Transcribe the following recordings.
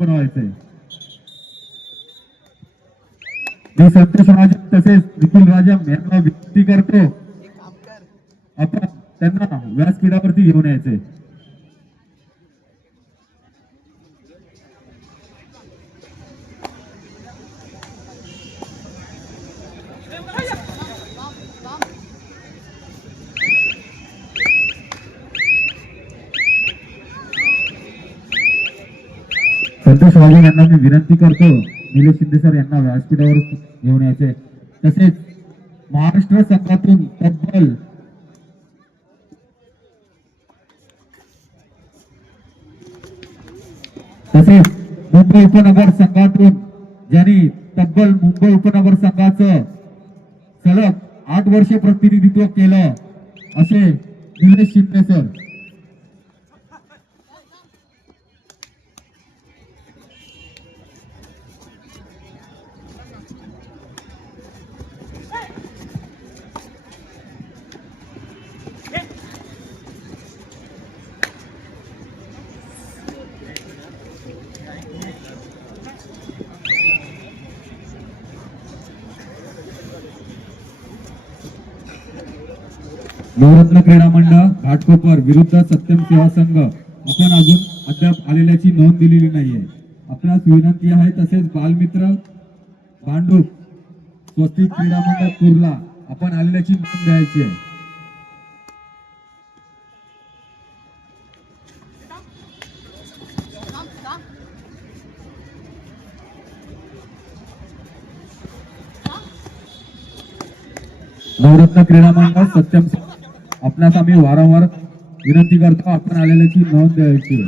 बनवायचंय. मी संतोष राजा तसेच निखिल राजा यांना विनंती करतो आपण त्यांना व्यासपीठावरती घेऊन यायचंय. संतोष राजा यांना मी विनंती करतो निलेश शिंदे सर यांना व्यासपीठावर घेऊन यायचे. तसेच महाराष्ट्र संघातून तब्बल तसेच मुंबई उपनगर संघातून ज्यांनी तब्बल मुंबई उपनगर संघाचं सलग 8 वर्षे प्रतिनिधित्व केलं असे निलेश शिंदे सर. नवरत्न क्रीडा मंडळ घाटकोपर विरुद्ध सत्यम सेवा संघ आपण अजून अद्याप आलेल्याची नोंद दिलेली नाहीये. आपणास विनंती आहे. तसेच बालमित्र भांडूप स्वस्तिक क्रीडा मंडळ कुर्ला आपण आलेल्याची नोंद द्यायची आहे. नवरत्न क्रीडा मंडळ सत्यम आपणास आम्ही वारंवार विनंती करतो आपण आलेल्याची नोंद द्यायची.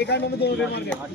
एक में 2 रुपये मार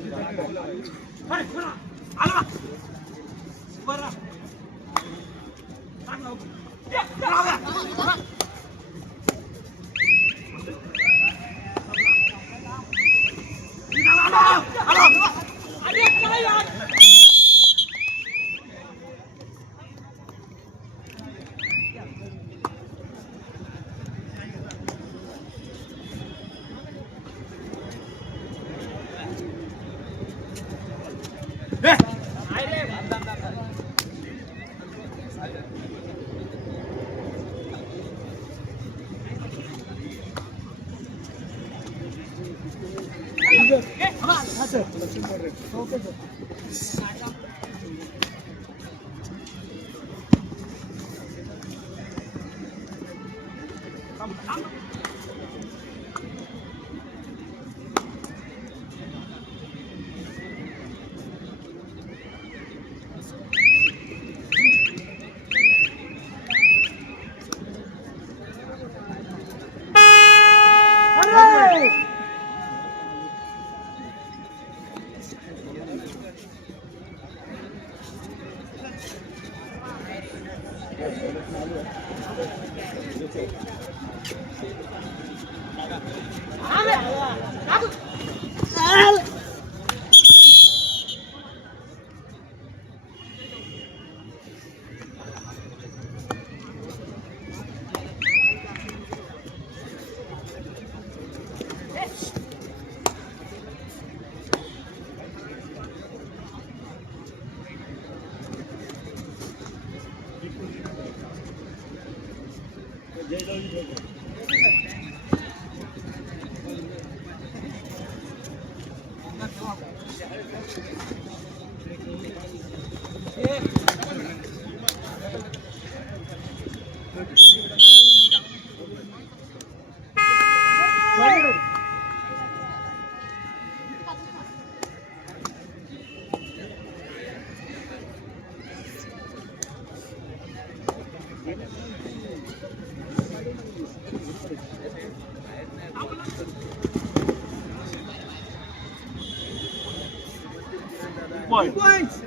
Points.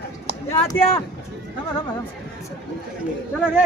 Ya, ya. Sama, sama, sama. चला रे.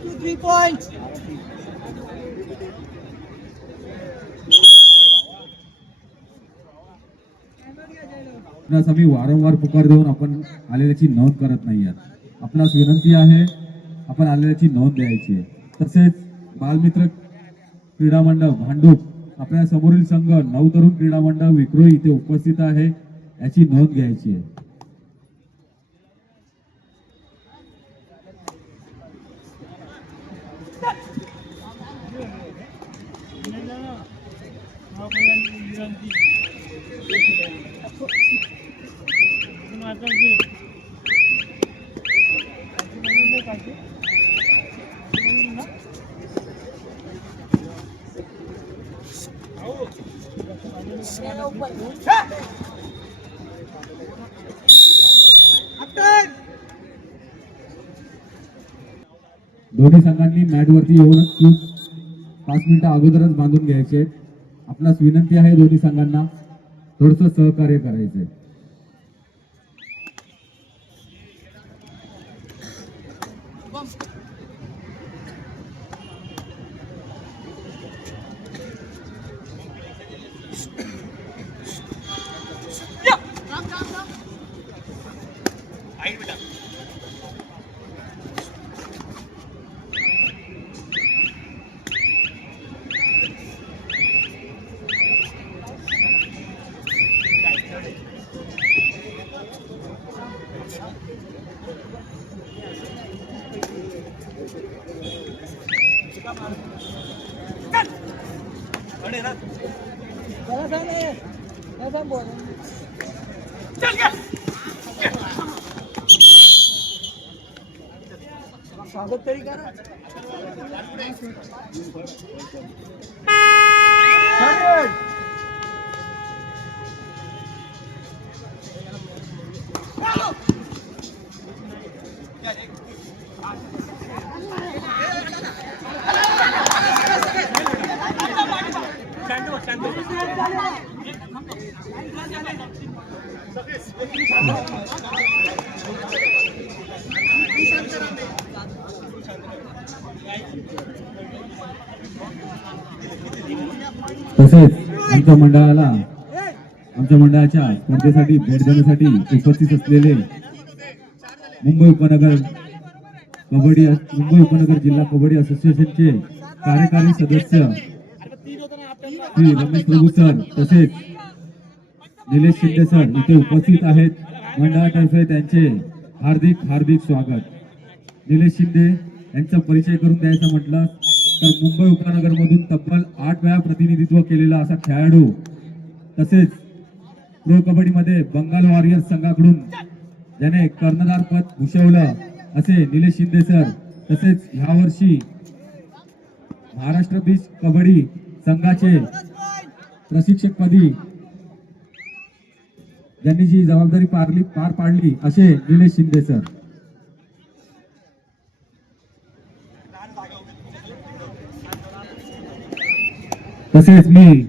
Two, 3 points. आपणास आम्ही वारंवार पुकार देऊन आपण आलेल्याची नोंद करत नाही आहात. आपणास विनंती आहे आपण आलेल्याची नोंद द्यायची आहे. तसेच बालमित्र क्रीडा मंडळ भांडूप आपल्या समोरील संघ नवतरुण क्रीडा मंडळ विक्रोळी इथे उपस्थित आहे, याची नोंद घ्यायची आहे. दोन्ही संघांनी मॅटवरती येऊन शूज 5 मिनिटं अगोदरच बांधून घ्यायचे. आपणास विनंती आहे दोन्ही संघांना थोडंसं सहकार्य करायचंय. चला सांग चला सांग बोल स्वागत तरी करा. तसेच आमच्या मंडळाच्या स्पर्धेसाठी भेट देण्यासाठी उपस्थित असलेले मुंबई उपनगर जिल्हा कबड्डी असोसिएशनचे कार्यकारी सदस्य श्री रमेश प्रभू सर तसेच निलेश शिंदे सर इथे उपस्थित आहेत. मंडळातर्फे त्यांचे हार्दिक स्वागत. निलेश शिंदे यांचा परिचय करून द्यायचा म्हटलं तर मुंबई उपनगर मधून तब्बल 8 वेळा प्रतिनिधित्व केलेला असा खेळाडू तसेच प्रो कबड्डी मध्ये बंगाल वॉरियर्स संघाकडून ज्याने कर्णधार पद भूषवलं असे निलेश शिंदे सर तसेच ह्या वर्षी महाराष्ट्र बीच कबड्डी संघाचे प्रशिक्षकपदी ज्यांनी जी जबाबदारी पार पाडली असे निलेश शिंदे सर. तसेच मी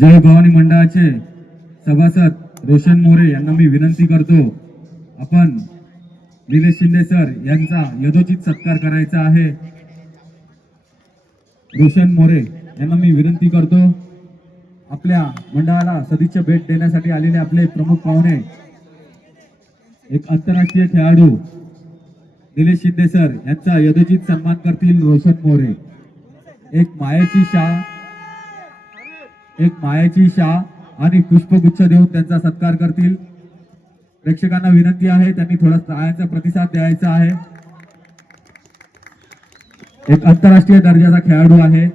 जय भवानी मंडळाचे सभासद रोशन मोरे यांना मी विनंती करतो आपण निलेश शिंदे सर यांचा यथोचित सत्कार करायचा आहे. रोशन मोरे यांना मी विनंती करतो. आपल्या मंडळाला सदिच्छा भेट देण्यासाठी आलेले आपले प्रमुख पाहुणे एक आंतरराष्ट्रीय खेळाडू निलेश शिंदे सर यांचा यथोचित सन्मान करतील रोशन मोरे. एक मायाची शाह आणि पुष्पगुच्छ देऊन त्यांचा सत्कार करतील. प्रेक्षकांना विनंती आहे त्यांनी थोडा टाळ्यांचा प्रतिसाद द्यायचा आहे. एक आंतरराष्ट्रीय दर्जाचा खेळाडू आहे.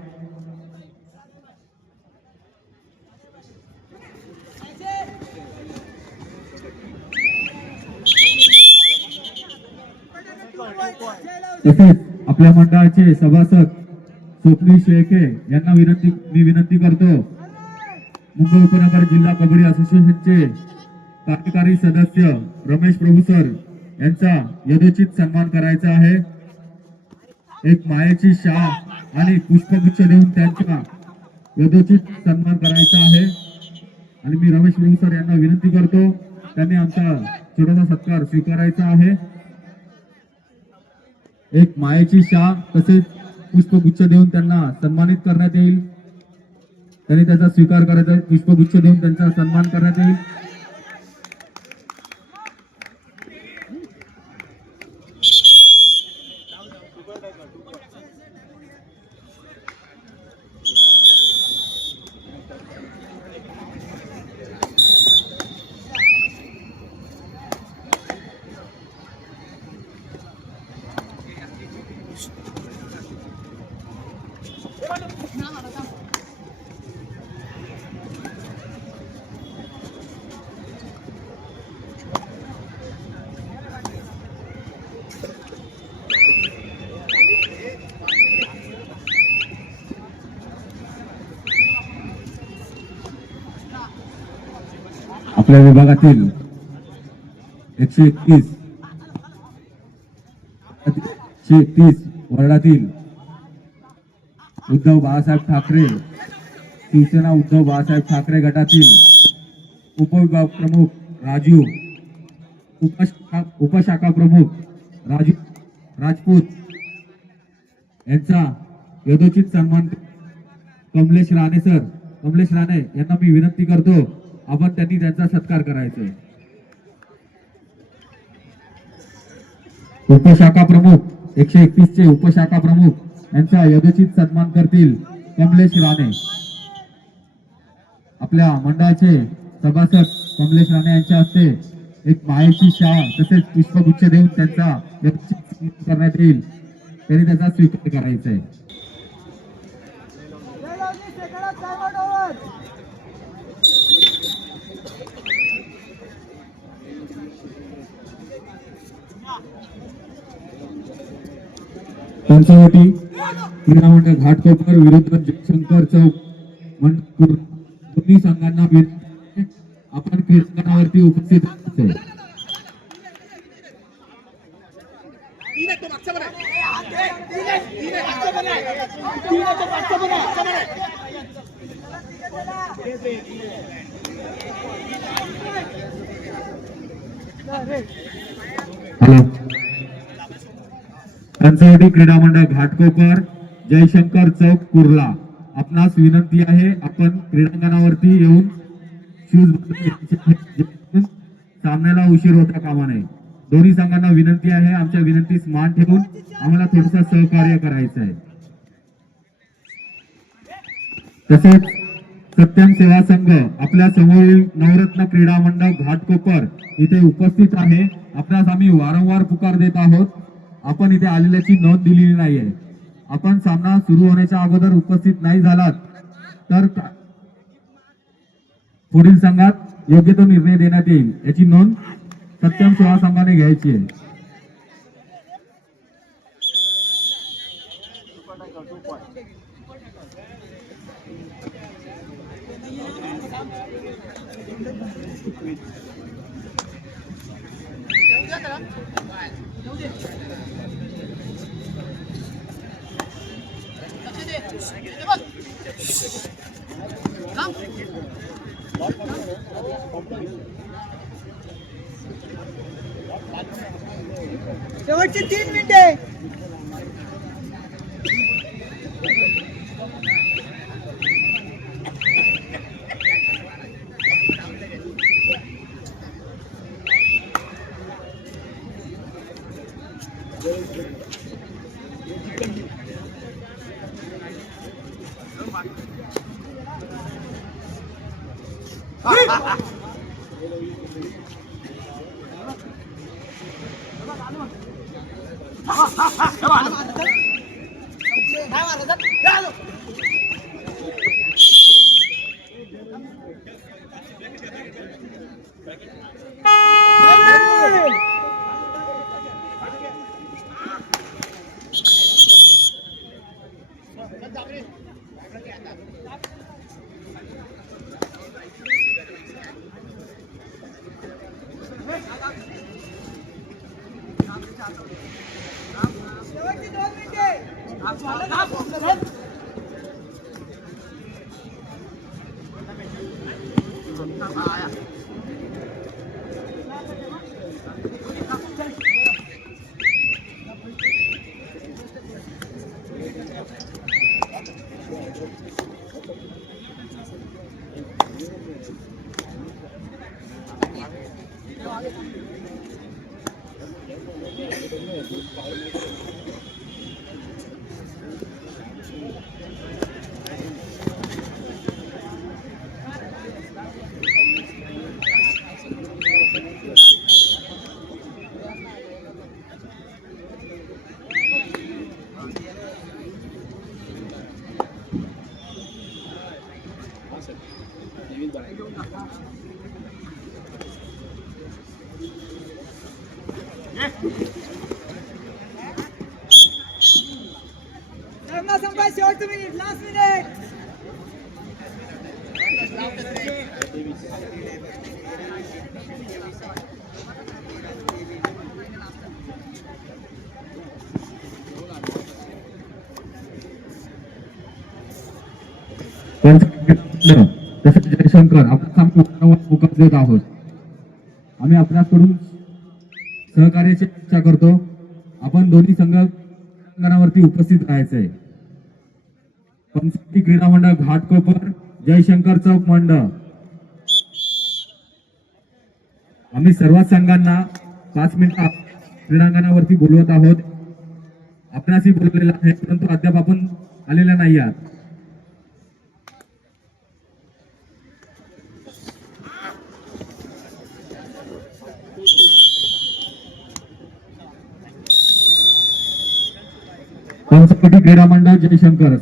तसेच आपल्या मंडळाचे सभासद स्वप्नील शेळके यांना मी विनंती करतो. मुंबई उपनगर जिल्हा कबड्डी असोसिएशनचे कार्यकारी सदस्य रमेश प्रभू सर यांचा यथोचित सन्मान करायचा आहे. एक मायेची शाह आणि पुष्पगुच्छ देऊन त्यांचा यथोचित सन्मान करायचा आहे. आणि मी रमेश प्रभू सर यांना विनंती करतो त्यांनी आमचा छोटासा सत्कार स्वीकारायचा आहे. एक मायेची शाह तसेच पुष्पगुच्छ देऊन त्यांना सन्मानित करण्यात येईल. त्यांनी त्याचा स्वीकार करायचा. पुष्पगुच्छ देऊन त्यांचा सन्मान करण्यात येईल. आपल्या विभागातील 131 वर्गातील उद्धव बाळासाहेब ठाकरे शिवसेना उद्धव बाळासाहेब ठाकरे गटातील उपविभाग प्रमुख राजू उपशाखा प्रमुख राजू राजपूत यांचा यथोचित सन्मान कमलेश राणे सर कमलेश राणे यांना मी विनंती करतो आपण त्यांनी त्यांचा सत्कार करायचा आहे. उपशाखा प्रमुख 131 चे उपशाखा प्रमुख यांचा यथोचित सन्मान करतील कमलेश राणे. आपल्या मंडळाचे सभासद कमलेश राणे यांच्या हस्ते एक मायेची शाल तसेच पुष्पगुच्छ देऊन त्यांचा यथोचित सन्मान करण्यात येईल. त्यांनी त्याचा स्वीकार करायचा आहे. पंचवटी क्रीडा मंडळ घाटकोपर विरुद्ध जयशंकर चौक दोन्ही संघांना आपण क्रीडांगणावरती उपस्थित राहायचंय. हॅलो पंचवटी क्रीडा मंडळ घाटकोपर जयशंकर चौक कुर्ला आपणास विनंती आहे आपण क्रीडांगणावरती येऊन शूज सामन्याला उशीर होता कामा नये. दोन्ही संघांना विनंती आहे आमच्या विनंतीस मान ठेवून आम्हाला थोडंसं सहकार्य करायचं आहे. तसेच सत्यम सेवा संघ आपल्या समोरील नवरत्न क्रीडा मंडळ घाटकोपर इथे उपस्थित आहे. आपणास आम्ही वारंवार पुकार देत आहोत. आपण इथे आलेल्याची नोंद दिलेली नाहीये. आपण सामना सुरू होण्याच्या अगोदर उपस्थित नाही झालात तर पुढील संघात योग्य तो निर्णय देण्यात येईल याची नोंद सत्यम सेवा संघाने घ्यायची आहे. शेवटची 3 मिनिटे. शेवटची 2 मिनिटे. सामना संपला शेवटचं मिनिट लास्ट मिनिट तसेच जयशंकर आपण मुखात देत आहोत. आम्ही आपल्याकडून सहकार्याची इच्छा करतो. आपण दोन्ही संघावरती उपस्थित राहायचंय. पंचवटी क्रीडा मंडळ घाटकोपर, जयशंकर चौक मंडळ. आम्ही सर्वच संघांना 5 मिनिटं क्रीडांगणावरती बोलवत आहोत. आपणासही बोलवलेलं आहे, परंतु अद्याप आपण आलेल्या नाही आहात. पंचवटी क्रीडा मंडळ जयशंकर